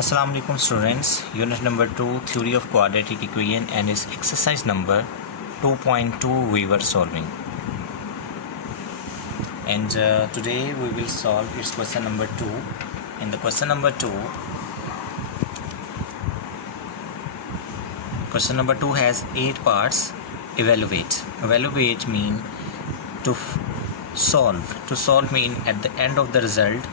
Assalamu alaikum students, unit number 2 theory of quadratic equation and its exercise number 2.2 we were solving, and today we will solve its question number 2. In the question number 2 has 8 parts. Evaluate mean to solve mean at the end of the result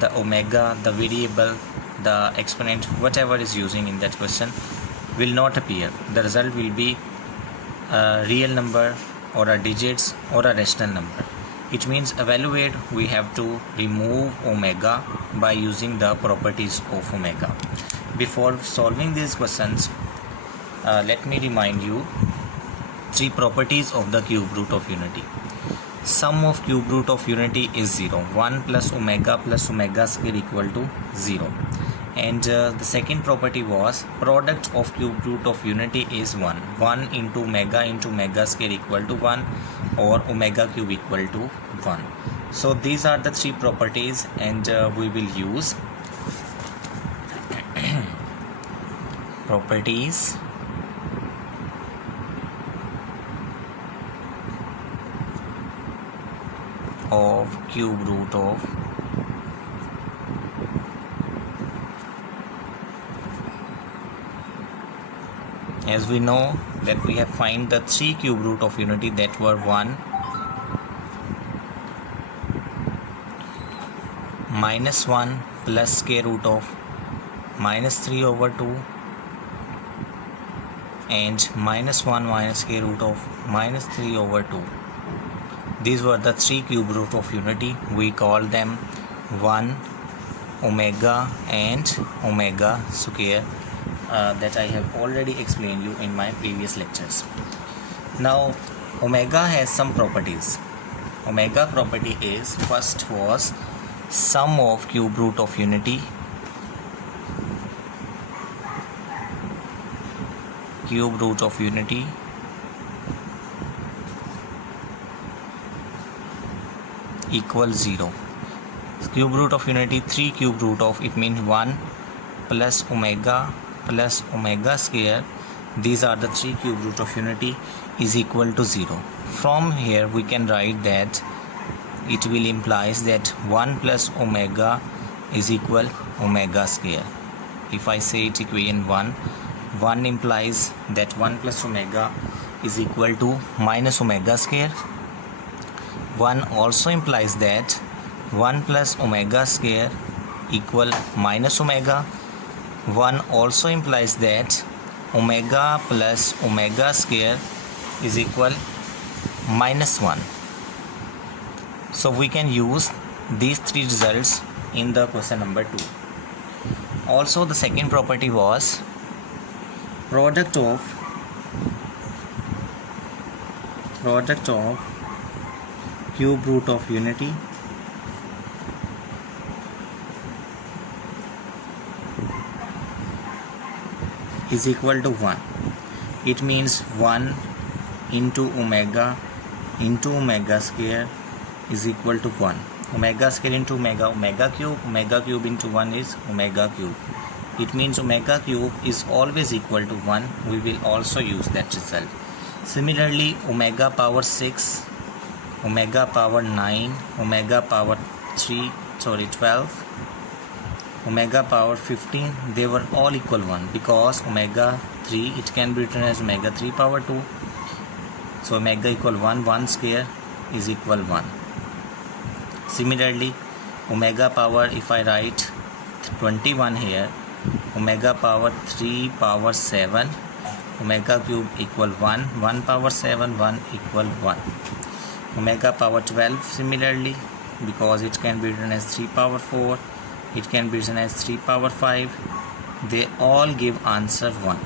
the omega, the variable, the exponent, whatever is using in that question will not appear. The result will be a real number or a digits or a rational number. It means evaluate, we have to remove omega by using the properties of omega. Before solving these questions, let me remind you 3 properties of the cube root of unity. Sum of cube root of unity is 0. 1 plus omega square equal to 0. And the second property was product of cube root of unity is 1. 1 into omega square equal to 1, or omega cube equal to 1. So these are the 3 properties, and we will use properties of cube root of as we know that we have find the 3 cube root of unity that were 1, minus 1 plus square root of minus 3 over 2, and minus 1 minus square root of minus 3 over 2. These were the 3 cube root of unity. We call them 1, omega and omega square, that I have already explained you in my previous lectures. Now omega has some properties. Omega property is, first was sum of cube root of unity, equals 0. Cube root of unity, 3 cube root of, it means 1 plus omega square, these are the 3 cube root of unity, is equal to 0. From here we can write that it will implies that 1 plus omega is equal omega square. If I say it equation 1 implies that 1 plus omega is equal to minus omega square. 1 also implies that 1 plus omega square equal minus omega. 1 also implies that omega plus omega square is equal minus 1. So we can use these 3 results in the question number 2. Also the second property was product of cube root of unity is equal to 1. It means 1 into omega square is equal to 1. Omega square into omega cube into 1 is omega cube. It means omega cube is always equal to 1. We will also use that result. Similarly, omega power 6, omega power 9, omega power 12, omega power 15, they were all equal 1, because omega 3, it can be written as omega 3 power 2. So omega equal 1 square is equal 1. Similarly, omega power, if I write 21 here, omega power 3 power 7, omega cube equal 1 power 7, 1 equal 1. Omega power 12 similarly, because it can be written as 3 power 4, it can be written as 3 power 5, they all give answer 1.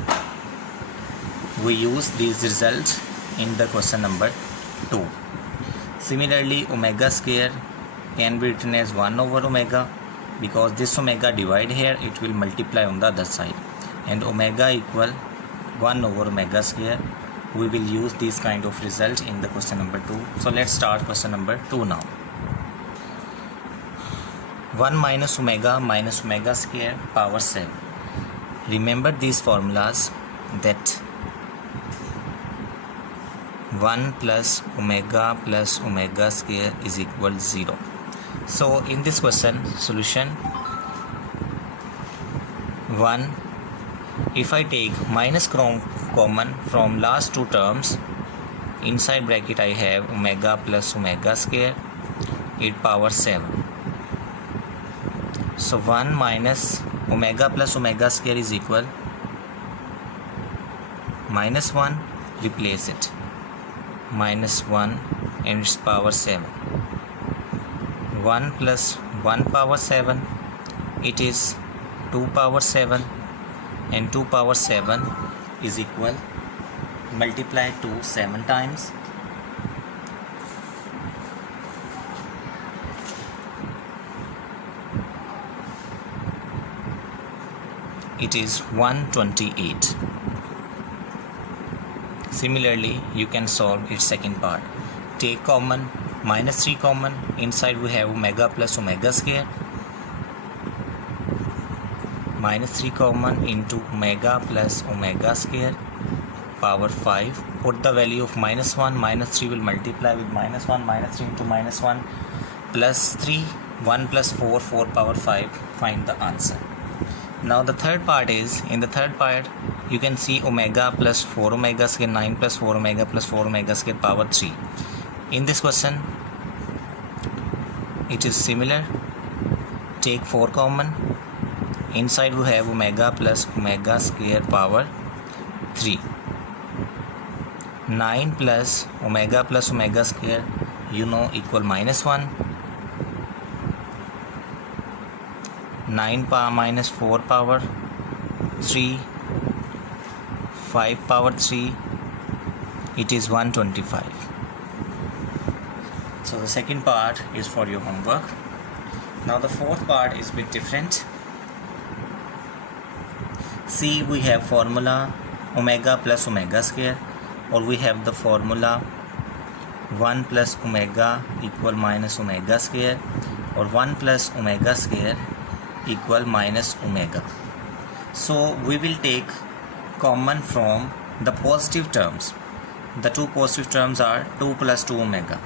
We use these results in the question number 2. Similarly, omega square can be written as 1 over omega, because this omega divide here, it will multiply on the other side, and omega equal 1 over omega square. We will use this kind of result in the question number 2. So let's start question number 2 now. 1 minus omega square power 7. Remember these formulas, that 1 plus omega square is equal to 0. So in this question, solution 1, if I take minus common from last two terms, inside bracket I have omega plus omega square, 8 power 7. So 1 minus omega plus omega square is equal minus 1, replace it, minus 1 and its power 7. 1 plus 1 power 7, it is 2 power 7, and 2 power 7 is equal, multiply to 7 times, it is 128. Similarly, you can solve its second part. Take common, minus 3 common, inside we have omega plus omega square, minus 3 common into omega plus omega square power 5. Put the value of minus 1, minus 3 will multiply with minus 1, minus 3 into minus 1, plus 3, 1 plus 4, 4 power 5, find the answer. Now the third part is, in the third part you can see omega plus 4 omega square, 9 plus 4 omega plus 4 omega square power 3. In this question it is similar. Take 4 common, inside we have omega plus omega square power 3. 9 plus omega square, you know, equal minus 1. 9 power minus 4 power 3, 5 power 3, it is 125. So the second part is for your homework. Now the fourth part is a bit different. See, we have formula omega plus omega square, or we have the formula 1 plus omega equal minus omega square, or 1 plus omega square equal minus omega. So we will take common from the positive terms. The two positive terms are 2 plus 2 omega.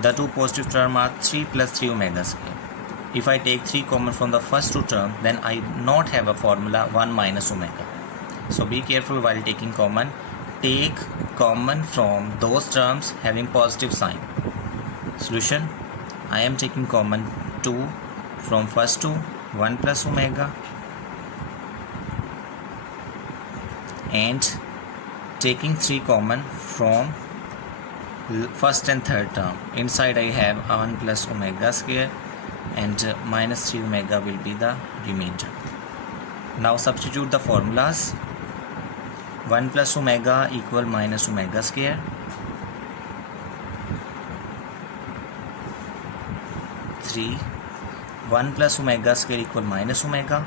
The two positive terms are 3 plus 3 omega square. If I take 3 common from the first two terms, then I not have a formula 1 minus omega. So be careful while taking common. Take common from those terms having positive sign. Solution, I am taking common 2 from first two, 1 plus omega, and taking 3 common from first and third term. Inside I have 1 plus omega square, and minus 3 omega will be the remainder. Now substitute the formulas. 1 plus omega equal minus omega square, 3. 1 plus omega square equal minus omega,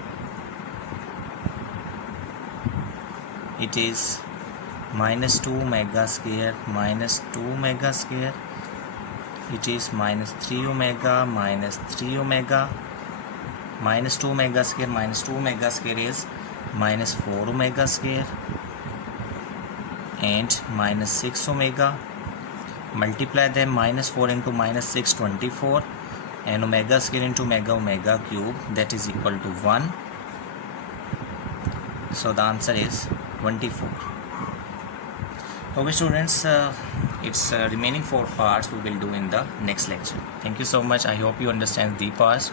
it is minus 2 omega square minus 2 omega square, it is minus 3 omega minus 3 omega, minus 2 omega square is minus 4 omega square, and minus 6 omega. Multiply them, minus 4 into minus 6, 24, and omega square into omega cube, that is equal to 1. So the answer is 24. Okay students, its remaining 4 parts we will do in the next lecture. Thank you so much. I hope you understand the parts.